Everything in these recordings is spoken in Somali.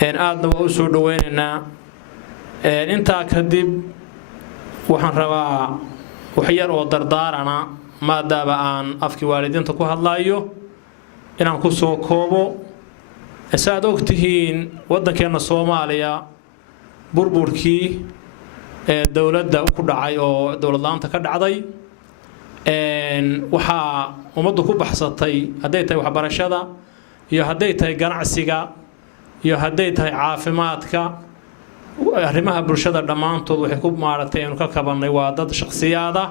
aadna waa u soo dhaweynaynaa intaa kadib waxaan rabaa wax yar oo dardaarana maadaama aan afkii waalidiinta ku hadlayo inaan ku soo koobo saad ogtihiin waddankeena Soomaaliya burburkii dawladda ku dhacay oo dawlad la'aanta ka dhacday waxa ummaddu ku baxsatay haday tahay waxbarashada iyo haday tahay ganacsiga iyo haday tahay caafimaadka arrimaha bulshada dhamaantood waxay ku maaratay inuu ka kabanay waa dad shakhsiyaad ah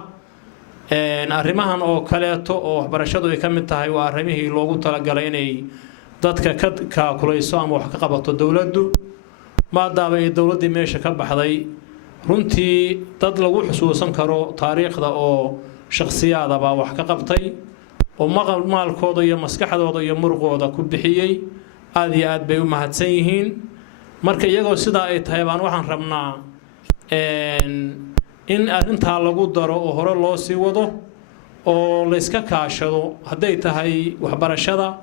arrimahan oo kaleeto oo waxbarashadu ay ka mid tahay waa arrimihii loogu talagalay inay dadka ka kulayso ama wax ka qabato dawladdu maadaama ay dawladdii meesha ka baxday runtii dad lagu xusuusan karo taariikhda oo shakhsiyaada baa wax ka qabtay oo maalkooda iyo maskaxdooda iyo muruqooda ku bixiyay aad iyo aad bay u mahadsan yihiin marka iyagoo sidaa ay tahay baan waxaan rabnaa in arrintaa lagu daro oo hore loo sii wado oo la iska kaashado haday tahay waxbarashada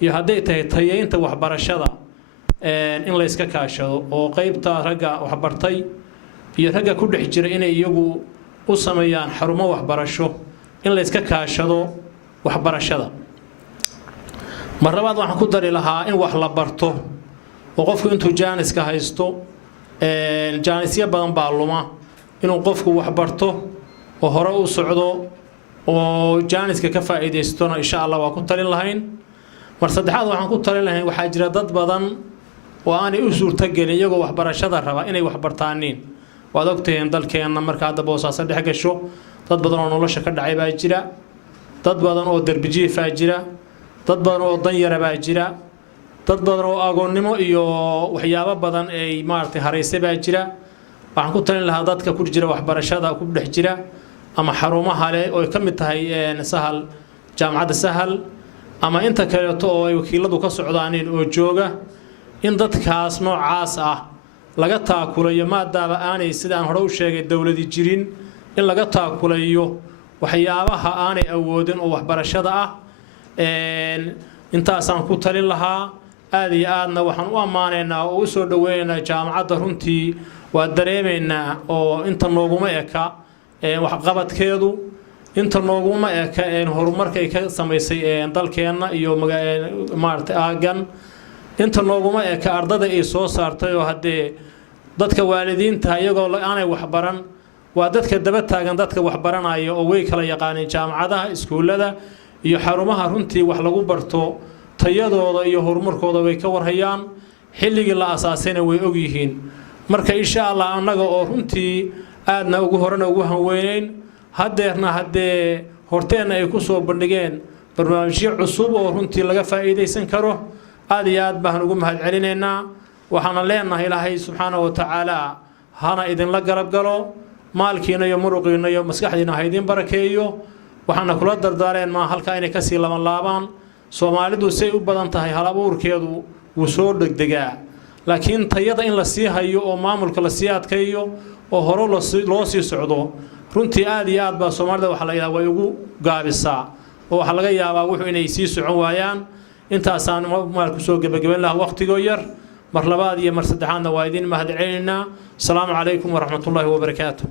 iyo haday tahay tayeynta waxbarashada in la iska kaashado oo qaybta ragga waxbartay iyo ragga ku dhex jira inay iyagu u sameeyaan xarumo waxbarasho in la iska kaashado waxbarashada marlabaad waxaan ku dari lahaa in wax la barto oo qofku intuu jaaniska haysto jaanisyo badan baa luma inuu qofku wax barto oo hore u socdo oo jaaniska ka faa'iideystona insha Allah waa ku talin lahayn mar saddexaad waxaan ku talin lahayn waxa jira dad badan oo aanay u suurtagelin iyagoo waxbarashada raba inay wax bartaaniin waad ogtahay dalkeena marka hadda boosaas dhex gasho dad badan oo nolosha ka dhacay baa jira dad badan oo darbijiif ah jira dad badan oo dan yar baa jira dad badan oo agoonnimo iyo waxyaabo badan ay maartay hareysay baa jira waxaan ku talin lahaa dadka ku jira waxbarashada ku dhex jira ama xarumaha leh oo ka mid tahay sahal jaamacadda sahal ama inta kale oo ay wakiiladu ka socdaan oo jooga in dadkaas noocaas ah laga taakulayo maadaama aanay sidaan hore u sheegay dawladii jirin in laga taakulayo waxyaabaha aanay awoodin oo waxbarashada ah intaasaan ku talin lahaa aad iyo aadna waxaan u amaaneynaa oo u soo dhaweynaynaa jaamacadda runtii waa dareemaynaa oo inta nooguma eka waxqabadkeedu inta nooguma eka horumarka ay ka samaysay dalkeena iyo maartay aagan inta nooguma eka ardada ay soo saartay oo hadee dadka waalidiinta iyagoo aanay wax baran waa dadka daba taagan dadka wax baranaya oo way kala yaqaaneen jaamacadaha iskuulada iyo xarumaha runtii wax lagu barto tayadooda iyo horumarkooda way ka warhayaan xilligii la asaasayna way og yihiin marka insha Allah annaga oo runtii aadna ugu horena ugu hanweynayn hadeerna hadee horteena ay ku soo bandhigeen barnaamijyo cusub oo runtii laga faa'iideysan karo aad iyo aad baan ugu mahad celinaynaa waxaana leenahay Ilaahay subhanahu wa ta'ala hana idin la garab galo maalkiina iyo muruqiina iyo maskaxdiina ha idin barakeeyo waxaana kula dardaareen ma halka inay ka sii laban Soomaalidu say u badan tahay hal abuurkeedu wuu soo degdegaa laakiin tayada in la sii hayo oo maamulka la sii adkeeyo oo hore loo sii socdo runtii aad iyo aad baa Soomaalida waxa la yiraahdaa way ugu gaabisaa oo waxa laga yaabaa wuxuu inay sii socon waayaan intaasaan marku soo gabagabeyn lahaa waqtigo yar mar labaad iyo mar saddexaadna waa idin mahad celinaa salaamu calaykum wa rahmatullaahi wa barakaatuh